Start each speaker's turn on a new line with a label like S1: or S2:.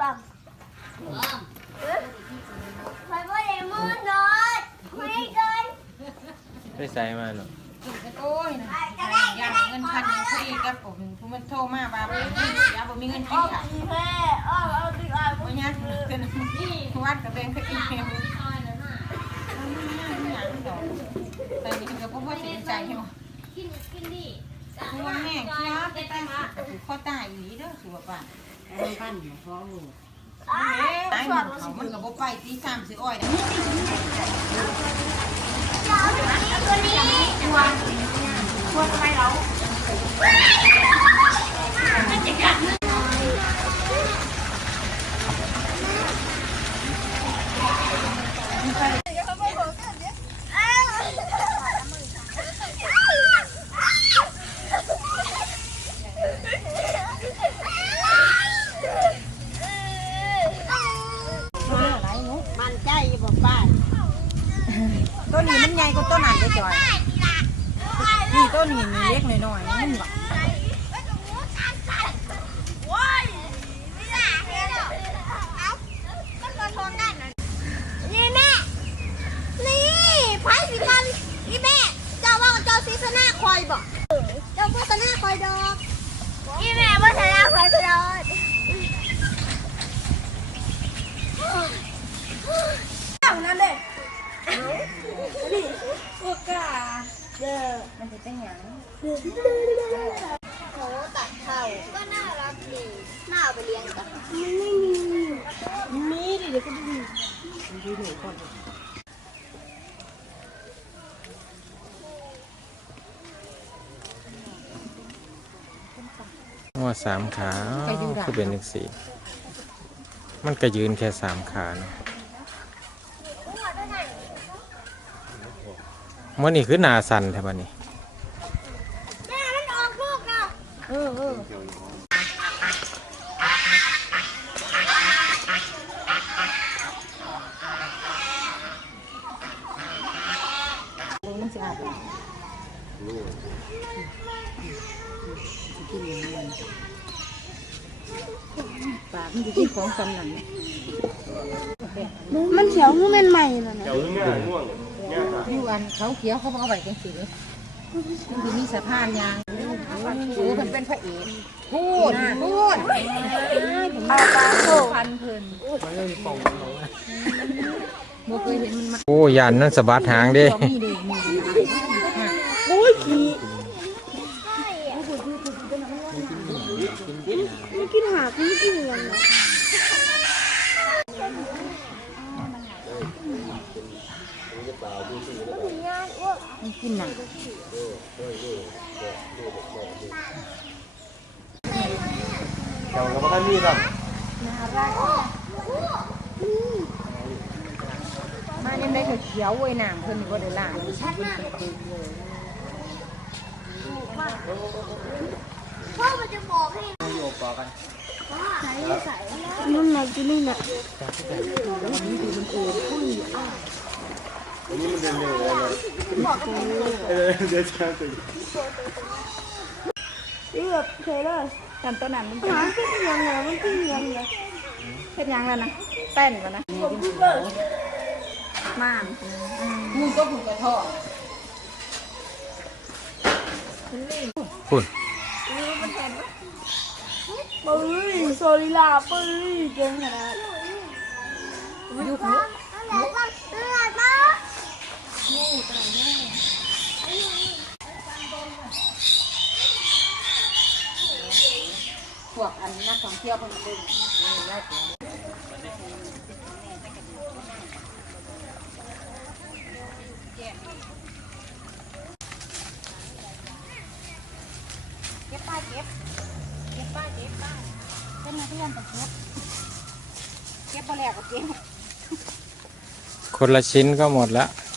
S1: บังไปบ่ได้มือน้อยคุยกัน
S2: ได้ใส่มาเนาะ
S3: โอ้ยนะอย่างเงินพันยังคุยกับผมผู้มันโทรมาว่าบ่มียาบ่มีเงินกิ
S1: เอา
S3: นค่ะ
S1: ดีแม่เอาเอาดีอะ
S3: บ่ยากเกินนี่วัดกับแบงค์ก็อีเมลแต่นี่ก็บ่พอสิใจเนาะ
S4: กินกินดิ
S3: คือว่าแม่เคี้ยวไปตั้งสิข้อตายอีหลีเด้อสุว่าป่าน
S5: ปั้นอยู่ฟ้องลูก
S3: เอ้ยตายมันเขามันก็บ่ไปตี3สิอ้อย
S1: ตัวนี้ชวนทำไมเรา
S5: มันใจบอกป้า
S3: ต้นนี้มัน ใหญ่กว่าต้นนั้นได้จ่อย นี่ต้นนี้มีเล็กหน่อยๆนี่แบบน
S1: นี่แม่ นี่ไพ่สีกันนี่แม่ เจ้าว่าเจ้าซีซนาคอยบอกเจ้าโฆษณาคอยดอกนี่แม่โฆษณาคอยดอกนั่นเลยนี่ โอกาเด้อ
S3: มันจะเป็นหยัง
S1: โหตัดเข่าก็น่ารักดีน่าเอาไปเลี้ยงกันมันไม่มีมีดิเดี๋ยวก็ดู
S2: ว่าสามขาคือเป็นหนึ่งสี่ มันก็ยืนแค่สามขาเนาะ มันนี่คือหนาสันแท่บันนี้
S1: แม่มันออกลูกนะ
S3: เออเออมันจะอาบปากมันจะกินของสำนัน
S1: มันเขียวมันใหม่แล้วนะ
S3: อยู่อันเขาเขียวเขาบอกเอาไว้จังสิมันจะมีสะพานยางโอ้มันเป็นพระเอกพูดพูด
S1: เอาปลาโข
S3: พันเพิ่นบ่เคยเห็นมันมา
S2: โอ้ยันนั่นสะบัดหางเด้
S3: มีเด้มีเด้
S1: โอ้ยขี้ไม่กินหากไม่กินยัง
S3: มันกินหนัง
S2: เจ้าก็บ่ทันมีครับ
S3: มาเนี่ยได้เขียวเว้ยน้ำเพิ่นนี่บ่ได้ล้างมันสิกินเป็นปีเลย
S1: พ่อมันจะบอกให้นุ่ นไหนกินนี่น่ะเลือกเคยเลย
S3: ตามต้นนั้นมัน
S1: หาขึ้นยังไงมันขึ้นยังไง
S3: เฮ็ดหยังแล้วนะเต้นแล้วนะ
S1: มาน
S3: มูก็ผูกกระทอก
S2: คุณ
S1: ปื้ยโซลิลาปื้ยเก่งขนาด
S3: ยุค
S1: อะไรบ้างเลือดมา
S3: พวกอันนักท่องเที่ยวเพิ่นเดินนี่ได้ตัว
S1: เก็บป้าเก็บ เก็บป้าเก็บป้าเป็นนักเรียนแต่เก็บ เก็บไปแล้วก็เก็บ
S2: คนละชิ้นก็หมดละ
S1: เ